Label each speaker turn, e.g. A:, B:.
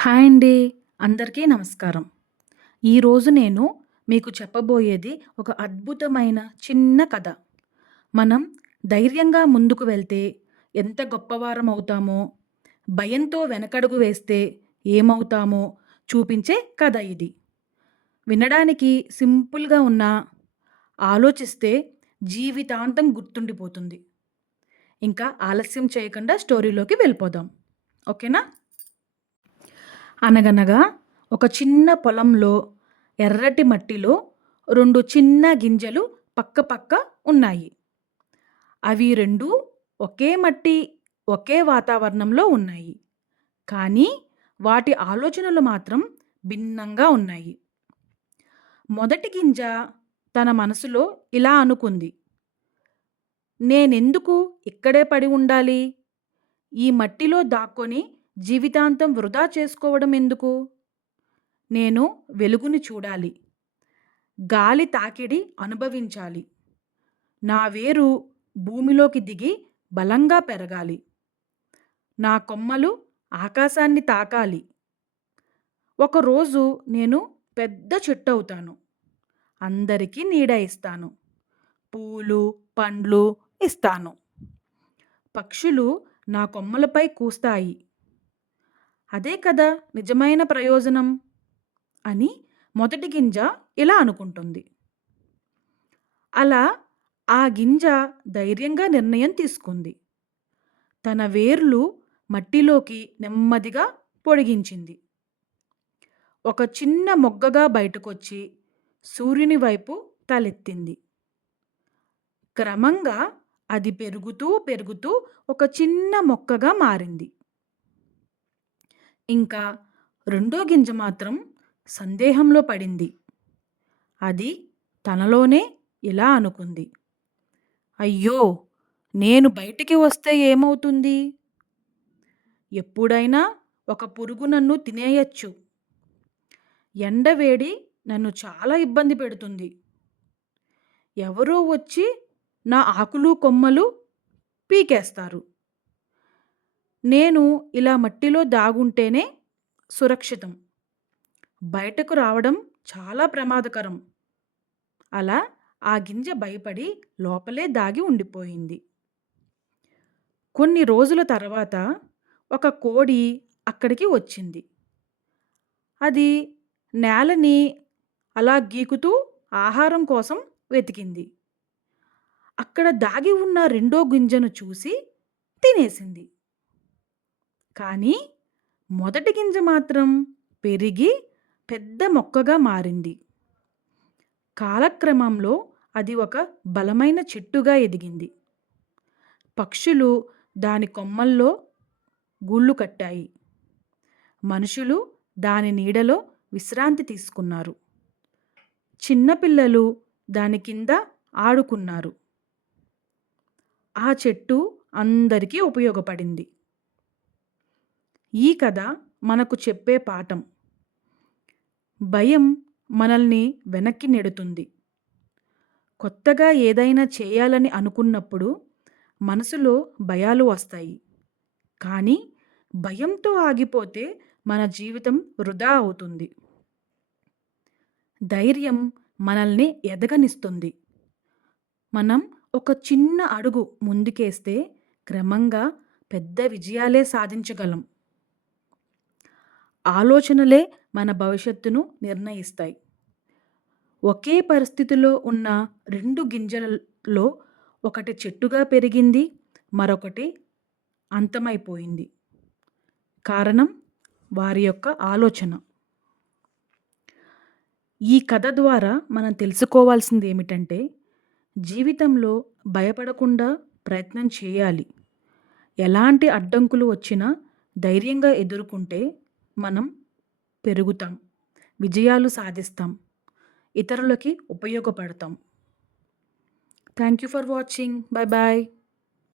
A: Hi అండి. అందరికీ నమస్కారం. ఈరోజు నేను మీకు చెప్పబోయేది ఒక అద్భుతమైన చిన్న కథ. మనం ధైర్యంగా ముందుకు వెళ్తే ఎంత గొప్పవారం అవుతామో భయంతో వెనకడుగు వేస్తే ఏమవుతామో చూపించే కథ ఇది. వినడానికి సింపుల్గా ఉన్న ఆలోచిస్తే జీవితాంతం గుర్తుండిపోతుంది. ఇంకా ఆలస్యం చేయకుండా స్టోరీలోకి వెళ్ళిపోదాం. ఓకేనా? అనగనగా ఒక చిన్న పొలంలో ఎర్రటి మట్టిలో రెండు చిన్న గింజలు పక్కపక్క ఉన్నాయి. అవి రెండు ఒకే మట్టి ఒకే వాతావరణంలో ఉన్నాయి. కానీ వాటి ఆలోచనలు మాత్రం భిన్నంగా ఉన్నాయి. మొదటి గింజ తన మనసులో ఇలా అనుకుంది. నేనెందుకు ఇక్కడే పడి ఉండాలి? ఈ మట్టిలో దాక్కొని జీవితాంతం వృధా చేసుకోవడం ఎందుకు? నేను వెలుగుని చూడాలి. గాలి తాకిడి అనుభవించాలి. నా వేరు భూమిలోకి దిగి బలంగా పెరగాలి. నా కొమ్మలు ఆకాశాన్ని తాకాలి. ఒకరోజు నేను పెద్ద చెట్టు అవుతాను అందరికీ నీడ ఇస్తాను. పూలు పండ్లు ఇస్తాను. పక్షులు నా కొమ్మలపై కూస్తాయి. అదే కదా నిజమైన ప్రయోజనం? అని మొదటి గింజ ఇలా అనుకుంటుంది. అలా ఆ గింజ ధైర్యంగా నిర్ణయం తీసుకుంది. తన వేర్లు మట్టిలోకి నెమ్మదిగా పొడిగించింది. ఒక చిన్న మొగ్గగా బయటకొచ్చి సూర్యుని వైపు తలెత్తింది. క్రమంగా అది పెరుగుతూ పెరుగుతూ ఒక చిన్న మొక్కగా మారింది. ఇంకా రెండో గింజ మాత్రం సందేహంలో పడింది. అది తనలోనే ఇలా అనుకుంది. అయ్యో నేను బయటికి వస్తే ఏమవుతుంది? ఎప్పుడైనా ఒక పురుగు నన్ను తినేయచ్చు. ఎండవేడి నన్ను చాలా ఇబ్బంది పెడుతుంది. ఎవరో వచ్చి నా ఆకులు కొమ్మలు పీకేస్తారు. నేను ఇలా మట్టిలో దాగుంటేనే సురక్షితం. బయటకు రావడం చాలా ప్రమాదకరం. అలా ఆ గింజ భయపడి లోపలే దాగి ఉండిపోయింది. కొన్ని రోజుల తర్వాత ఒక కోడి అక్కడికి వచ్చింది. అది నేలని అలా గీకుతూ ఆహారం కోసం వెతికింది. అక్కడ దాగి ఉన్న రెండో గింజను చూసి తినేసింది. కానీ మొదటి గింజ మాత్రం పెరిగి పెద్ద మొక్కగా మారింది. కాలక్రమంలో అది ఒక బలమైన చెట్టుగా ఎదిగింది. పక్షులు దాని కొమ్మల్లో గూళ్ళు కట్టాయి. మనుషులు దాని నీడలో విశ్రాంతి తీసుకున్నారు. చిన్నపిల్లలు దాని కింద ఆడుకున్నారు. ఆ చెట్టు అందరికీ ఉపయోగపడింది. ఈ కథ మనకు చెప్పే పాఠం. భయం మనల్ని వెనక్కి నెడుతుంది. కొత్తగా ఏదైనా చేయాలని అనుకున్నప్పుడు మనసులో భయాలు వస్తాయి. కానీ భయంతో ఆగిపోతే మన జీవితం వృధా అవుతుంది. ధైర్యం మనల్ని ఎదగనిస్తుంది. మనం ఒక చిన్న అడుగు ముందుకేస్తే క్రమంగా పెద్ద విజయాలే సాధించగలం. ఆలోచనలే మన భవిష్యత్తును నిర్ణయిస్తాయి. ఒకే పరిస్థితిలో ఉన్న రెండు గింజలలో ఒకటి చెట్టుగా పెరిగింది మరొకటి అంతమైపోయింది. కారణం వారి యొక్క ఆలోచన. ఈ కథ ద్వారా మనం తెలుసుకోవాల్సింది ఏమిటంటే జీవితంలో భయపడకుండా ప్రయత్నం చేయాలి. ఎలాంటి అడ్డంకులు వచ్చినా ధైర్యంగా ఎదుర్కొంటే మనం పెరుగుతాం విజయాలు సాధిస్తాం ఇతరులకి ఉపయోగపడతాం. Thank you for watching bye bye